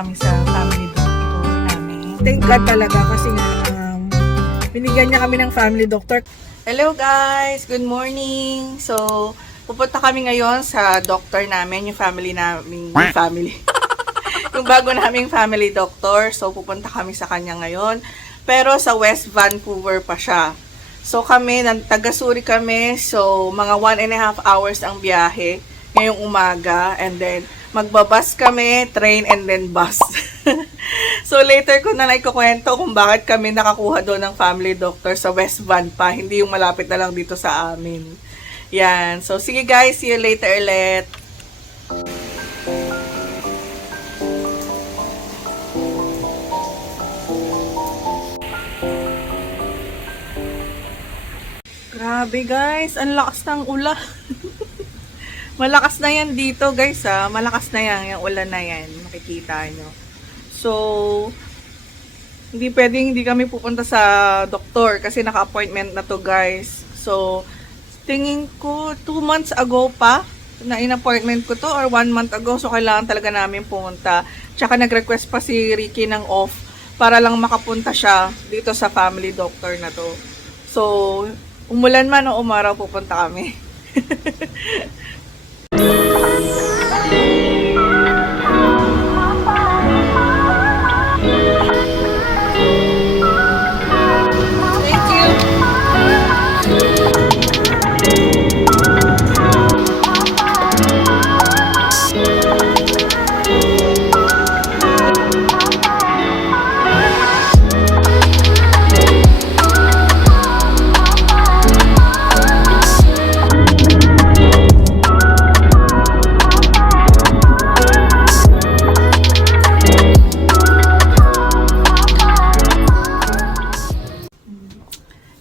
kami sa family doctor namin. Thank God talaga kasi nga binigyan niya kami ng family doctor. Hello guys! Good morning! So, pupunta kami ngayon sa doctor namin, yung family namin, yung bago naming family doctor. So, pupunta kami sa kanya ngayon. Pero sa West Vancouver pa siya. So, kami, taga-Suri kami. So, mga 1.5 hours ang biyahe ngayong umaga. And then, magbabas kami, train, and then bus. So, later ko na ikukwento kung bakit kami nakakuha doon ng family doctor sa West Van pa. Hindi yung malapit na lang dito sa amin. Yan. So, sige guys. See you later ulit. Grabe guys. Ang lakas ng ulan. Malakas na yan dito guys ha. Malakas na yan. Yung ulan na yan. Makikita nyo. So, hindi kami pupunta sa doktor kasi naka-appointment na to guys. So, tingin ko 2 months ago pa na in-appointment ko to or 1 month ago. So, kailangan talaga namin pumunta. Tsaka nag-request pa si Ricky ng off para lang makapunta siya dito sa family doctor na to. So, umulan man o umaraw pupunta kami.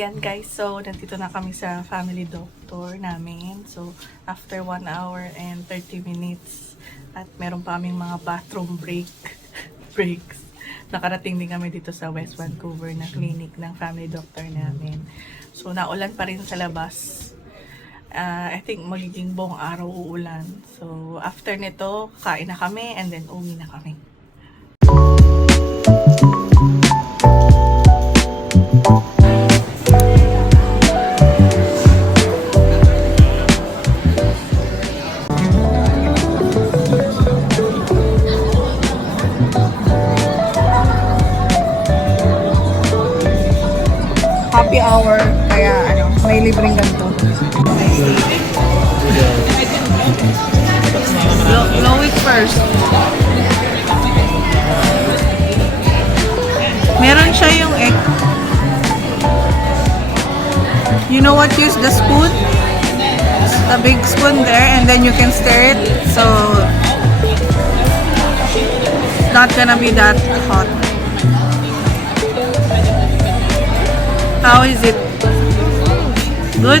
Yan guys, so nandito na kami sa family doctor namin. So after 1 hour and 30 minutes at meron pa kaming mga bathroom breaks. Nakarating din kami dito sa West Vancouver na clinic ng family doctor namin. So naulan pa rin sa labas. I think magiging buong araw uulan. So after nito, kain na kami and then uwi na kami. Happy hour, kaya may libreng ganito. Blow it first. Meron siya yung egg. You know what? Use the spoon. The big spoon there and then you can stir it. So, it's not gonna be that hot. How is it? Good?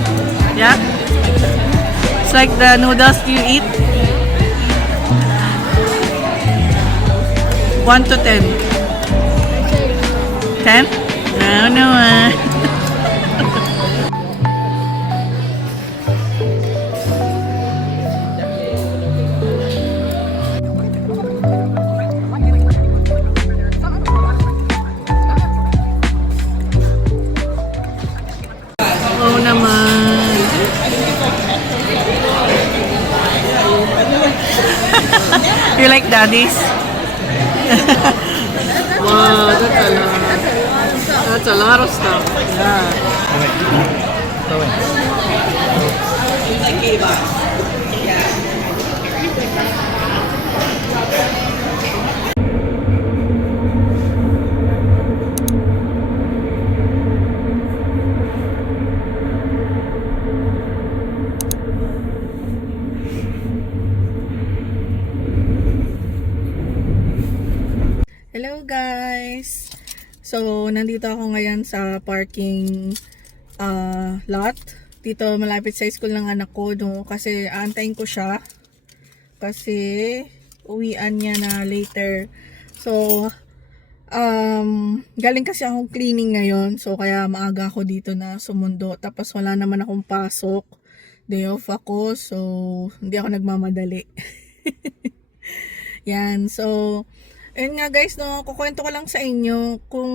Yeah? It's like the noodles you eat. 1 to 10. 10? No. Oo naman. You like daddies? Wow, that's a lot of stuff. Yeah. Hello guys! So, nandito ako ngayon sa parking lot. Dito malapit sa school ng anak ko. No? Kasi aantayin ko siya. Kasi uwian niya na later. So, galing kasi akong cleaning ngayon. So, kaya maaga ako dito na sumundo. Tapos wala naman akong pasok. Day off ako. So, hindi ako nagmamadali. Yan. So, Ayun nga guys, no, kukwento ko lang sa inyo kung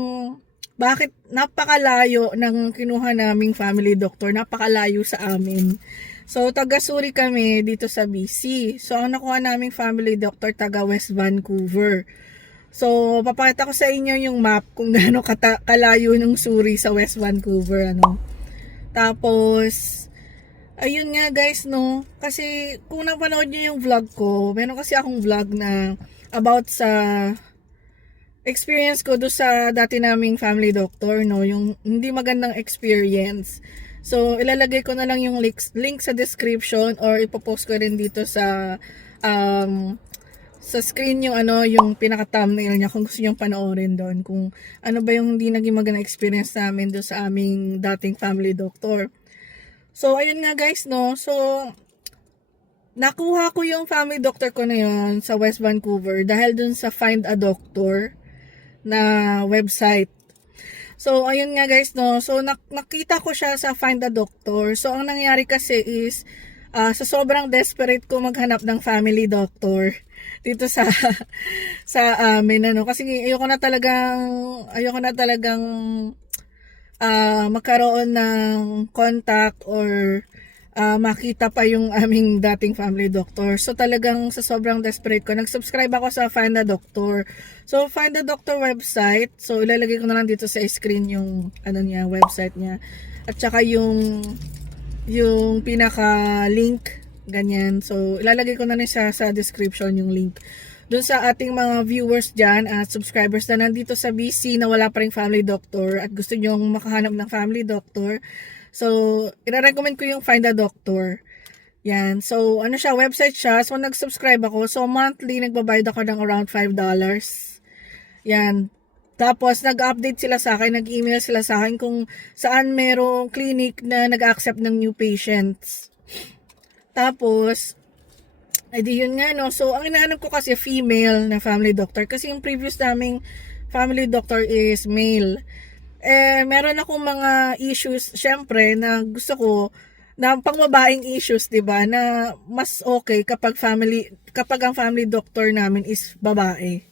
bakit napakalayo ng kinuha naming family doctor, napakalayo sa amin. So, taga Suri kami dito sa BC. So, ang nakuha naming family doctor, taga West Vancouver. So, papakita ko sa inyo yung map kung gaano kalayo ng Suri sa West Vancouver, ano. Tapos, ayun nga guys, no, kasi kung napanood nyo yung vlog ko, meron kasi akong vlog na about sa experience ko do sa dati naming family doctor, no, yung hindi magandang experience. So, ilalagay ko na lang yung link sa description or ipopost ko rin dito sa screen yung yung pinaka-thumbnail niya kung gusto niyo panoorin doon kung ano ba yung hindi naging magandang experience namin do sa aming dating family doctor. So, ayun nga guys, no. So, nakuha ko yung family doctor ko na yun sa West Vancouver dahil dun sa Find a Doctor na website. So, ayun nga guys, no. So, nakita ko siya sa Find a Doctor. So, ang nangyari kasi is, sa sobrang desperate ko maghanap ng family doctor dito sa amin, ano. Kasi ayoko na talagang magkaroon ng contact or makita pa yung aming dating family doctor. So talagang sa sobrang desperate ko, nag-subscribe ako sa Find a Doctor. So Find a Doctor website. So ilalagay ko na lang dito sa screen yung website niya. At saka yung pinaka-link, ganyan. So ilalagay ko na rin sa description yung link. Doon sa ating mga viewers dyan at subscribers na nandito sa BC na wala pa rin family doctor at gusto nyo makahanap ng family doctor. So, ira-recommend ko yung Find a Doctor. Yan. So, website siya. So, nag-subscribe ako. So, monthly, nagbabayad ako ng around $5. Yan. Tapos, nag-update sila sa akin, nag-email sila sa akin kung saan merong clinic na nag-accept ng new patients. Tapos, edi yun nga, no. So, ang hinahanap ko kasi female na family doctor. Kasi yung previous naming family doctor is male. Meron akong mga issues, syempre, na gusto ko, na pangbabaeng issues, 'di ba, na mas okay kapag ang family doctor namin is babae.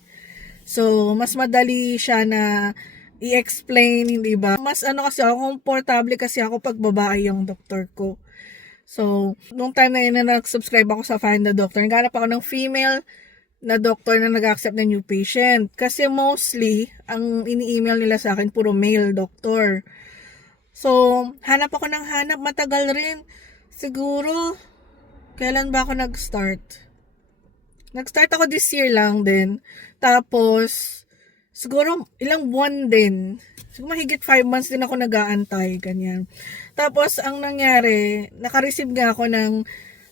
So, mas madali siya na i-explain, hindi ba? Mas kasi ako, komportable kasi ako pag babae yung doktor ko. So, nung time na yun na nag-subscribe ako sa Find a Doctor, naghanap ako ng female na doctor na nag-accept ng new patient. Kasi mostly, ang ini-email nila sa akin, puro male doctor. So, hanap ako ng hanap. Matagal rin. Siguro, kailan ba ako nag-start? Nag-start ako this year lang din. Tapos, siguro ilang buwan din. Siguro mahigit 5 months din ako nag-aantay. Ganyan. Tapos, ang nangyari, naka-receive nga ako ng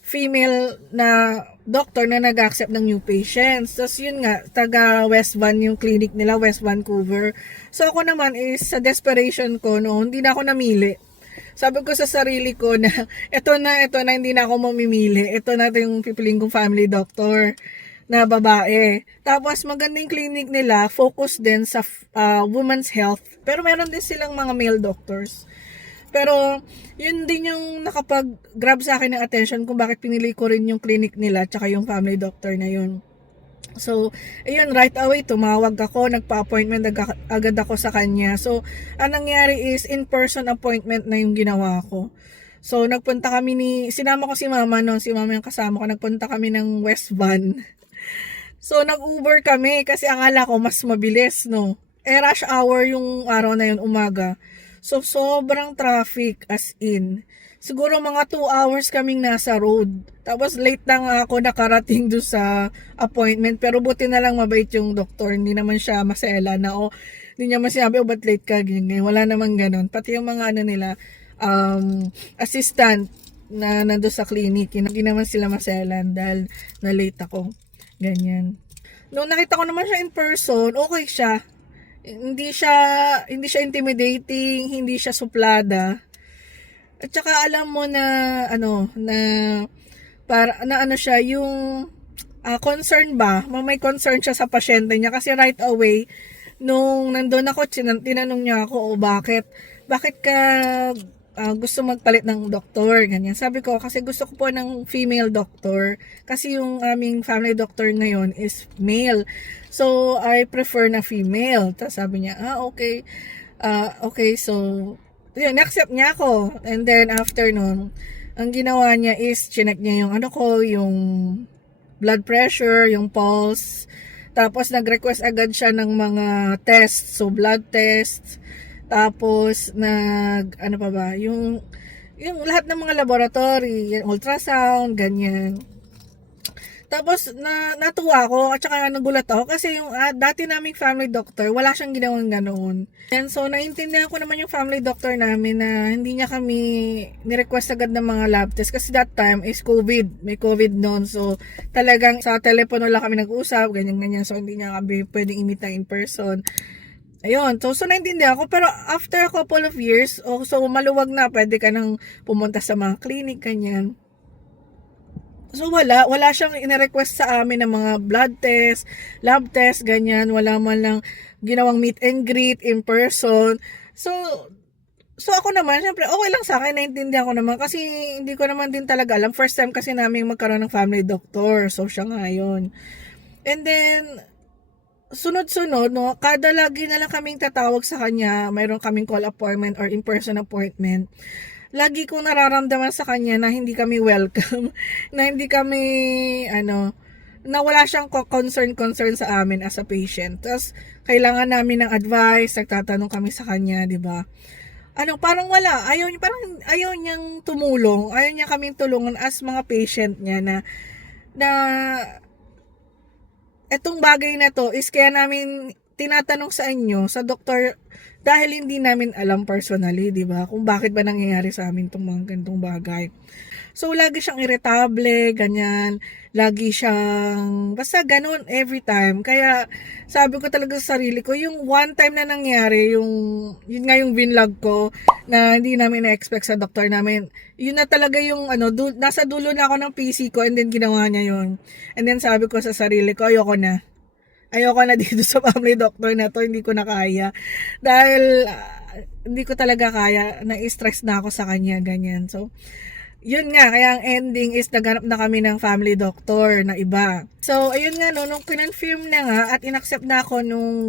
female na doctor na nag-accept ng new patients. Tapos yun nga, taga West Van yung clinic nila, West Vancouver. So ako naman is sa desperation ko noon, hindi na ako namili. Sabi ko sa sarili ko na ito na, hindi na ako mamimili. Ito na yung pipiling kong family doctor na babae. Tapos magandang clinic nila, focus din sa women's health. Pero meron din silang mga male doctors. Pero, yun din yung nakapag-grab sa akin ng attention kung bakit pinili ko rin yung clinic nila tsaka yung family doctor na yun. So, ayun, right away, tumawag ako, nagpa-appointment agad ako sa kanya. So, ang nangyari is, in-person appointment na yung ginawa ko. So, nagpunta kami sinama ko si mama, no? Si mama yung kasama ko, nagpunta kami ng West Van. So, nag-Uber kami kasi akala ko mas mabilis, no? Rush hour yung araw na yun, umaga. So, sobrang traffic as in. Siguro mga 2 hours kaming nasa road. Tapos late na nga ako nakarating doon sa appointment. Pero buti na lang mabait yung doktor. Hindi naman siya masela na hindi niya masinabi, ba't late ka? Ganyan. Wala namang ganon. Pati yung mga nila, assistant na nando sa clinic. Hindi naman sila maselan dahil na late ako. Ganyan. Nung nakita ko naman siya in person, okay siya. Hindi siya intimidating, hindi siya suplada. At saka alam mo na siya yung concern ba? May concern siya sa pasyente niya kasi right away nung nandun ako, tinanong niya ako, bakit ka gusto magpalit ng doktor, ganyan. Sabi ko, kasi gusto ko po ng female doctor. Kasi yung aming family doctor ngayon is male. So, I prefer na female. Tapos sabi niya, okay. Okay, so, yun, accept niya ako. And then, after nun, ang ginawa niya is, chinek niya yung yung blood pressure, yung pulse. Tapos, nag-request agad siya ng mga tests. So, blood tests. Tapos, ano pa ba, yung lahat ng mga laboratory, yung ultrasound, ganyan. Tapos, natuwa ako, at saka nagulat ako, kasi yung dati naming family doctor, wala siyang ginawang ganoon. And so, naintindihan ko naman yung family doctor namin na hindi niya kami nirequest agad ng mga lab test, kasi that time is COVID, may COVID noon. So, talagang sa telepono lang kami nag-usap, ganyan-ganyan. So, hindi niya kami pwedeng imita in person. Ayun, so naintindihan ko, pero after a couple of years, so maluwag na, pwede ka nang pumunta sa mga clinic, ganyan. So wala siyang ine-request sa amin ng mga blood test, lab test, ganyan, wala man lang ginawang meet and greet in person. So ako naman, syempre, okay lang sa akin, naintindihan ko naman, kasi hindi ko naman din talaga alam, first time kasi namin magkaroon ng family doctor, so siya nga yun. And then, sunod-sunod, no, kada lagi na lang kaming tatawag sa kanya, mayroon kaming call appointment or in-person appointment, lagi kong nararamdaman sa kanya na hindi kami welcome, na hindi kami, na wala siyang concern sa amin as a patient. Tapos, kailangan namin ng advice, nagtatanong kami sa kanya, di ba? Parang wala, ayaw niyang tumulong, ayaw niya kaming tulungan as mga patient niya na etong bagay na to is kaya namin tinatanong sa inyo, sa doktor, dahil hindi namin alam personally, di ba? Kung bakit ba nangyayari sa amin itong mga ganitong bagay. So, lagi siyang irritable, ganyan. Lagi siyang, basta ganun every time. Kaya, sabi ko talaga sa sarili ko, yung one time na nangyari, yun nga yung vinlog ko, na hindi namin na-expect sa doktor namin, yun na talaga yung, nasa dulo na ako ng PC ko, and then ginawa niya yun. And then sabi ko sa sarili ko, ayoko na dito sa family doctor na to, hindi ko na kaya. Dahil, hindi ko talaga kaya, na-stress na ako sa kanya, ganyan. So, yun nga, kaya ang ending is naghanap na kami ng family doctor na iba. So, ayun nga, nung kinonfirm na nga at inaccept na ako nung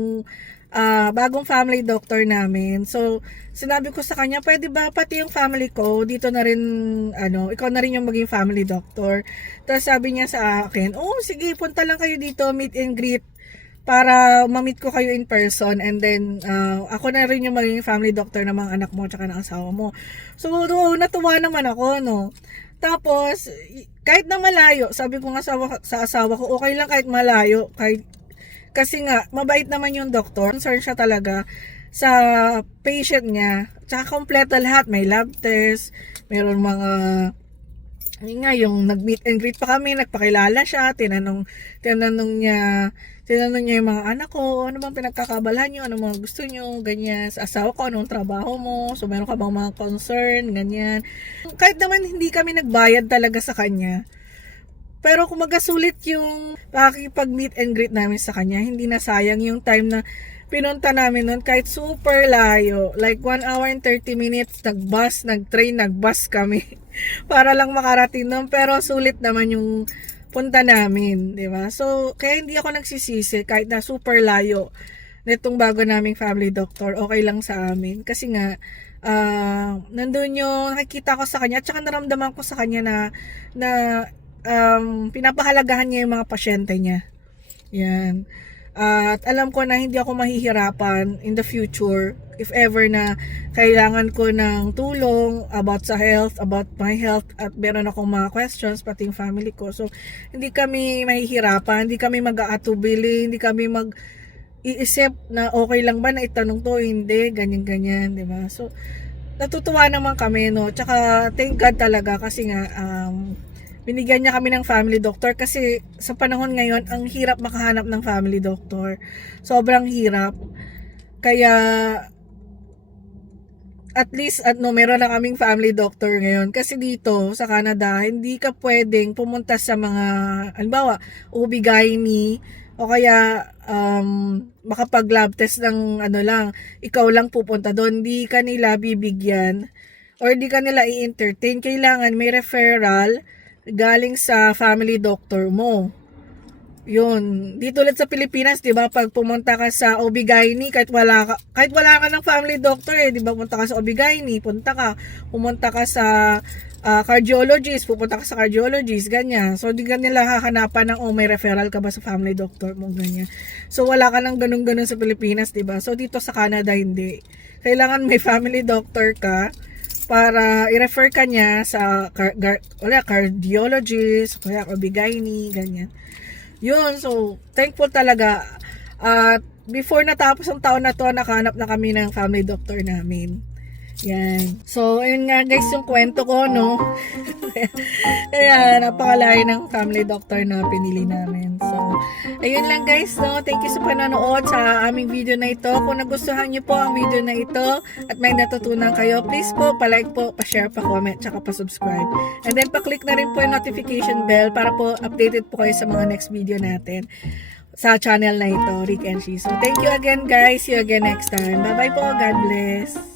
bagong family doctor namin. So, sinabi ko sa kanya, pwede ba pati yung family ko, dito na rin, ikaw na rin yung maging family doctor. Tapos sabi niya sa akin, sige, punta lang kayo dito, meet and greet, para ma-meet ko kayo in person, and then ako na rin yung maging family doctor ng mga anak mo tsaka ng asawa mo. So, natuwa naman ako, no. Tapos, kahit na malayo, sabi ko nga sa asawa ko, okay lang kahit malayo, kasi nga, mabait naman yung doktor. Concern siya talaga sa patient niya. Tsaka kompleto lahat, may lab test, mayroon mga, yun nga, yung nag-meet and greet pa kami, nagpakilala siya, tinanong niya yung mga anak ko, ano bang pinagkakabalahan nyo, ano mga gusto nyo, ganyan, sa asawa ko, anong trabaho mo, so meron ka bang mga concern, ganyan. Kahit naman hindi kami nagbayad talaga sa kanya, pero kung magasulit yung pakikipag-meet and greet namin sa kanya, hindi na sayang yung time na pinunta namin nun, kahit super layo, like 1 hour and 30 minutes, nag-train, nag-bus kami, para lang makarating nun, pero sulit naman yung punta namin, di ba? So, kaya hindi ako nagsisisi kahit na super layo nitong bago naming family doctor, okay lang sa amin. Kasi nga, nandun yung nakikita ko sa kanya, at saka naramdaman ko sa kanya na pinapahalagahan niya yung mga pasyente niya. Yan. At alam ko na hindi ako mahihirapan in the future if ever na kailangan ko ng tulong about my health, at meron akong mga questions pati yung family ko. So, hindi kami mahihirapan, hindi kami mag-aatubili, hindi kami mag-iisip na okay lang ba na itanong to, hindi, ganyan-ganyan, di ba? So, natutuwa naman kami, no? Tsaka, thank God talaga kasi nga, binigyan niya kami ng family doctor, kasi sa panahon ngayon, ang hirap makahanap ng family doctor. Sobrang hirap. Kaya, at least, meron na kaming family doctor ngayon. Kasi dito, sa Canada, hindi ka pwedeng pumunta sa mga, halimbawa, OB-GYN, o kaya, makapag-lab test ng, ikaw lang pupunta doon. Hindi ka nila bibigyan or di ka nila i-entertain, kailangan may referral galing sa family doctor mo. Yun. Dito ulit sa Pilipinas, 'di ba, pag pumunta ka sa OB-GYN, kahit wala ka ng family doctor 'di ba, pumunta ka sa OB-GYN, pumunta ka sa cardiologist, pupunta ka sa cardiologist, ganyan. So, di ka nila hahanapan ng, may referral ka ba sa family doctor mo, ganyan. So, wala ka ng ganun-ganun sa Pilipinas, 'di ba? So, dito sa Canada, hindi. Kailangan may family doctor ka para i-refer ka niya sa cardiologist, kaya OB-GYN, ganyan. Yun, so, thankful talaga. Before natapos ang taon na to, nakahanap na kami ng family doctor namin. Yan. So, ayun nga guys, yung kwento ko, no? Kaya, napakalayo ng family doctor na pinili namin. So, ayun lang guys, no? Thank you sa panonood sa aming video na ito. Kung nagustuhan niyo po ang video na ito at may natutunan kayo, please po, pa-like po, pa-share, pa-comment, tsaka pa-subscribe. And then, pa-click na rin po yung notification bell para po updated po kayo sa mga next video natin sa channel na ito, Rick and She. So, thank you again guys. See you again next time. Bye-bye po. God bless.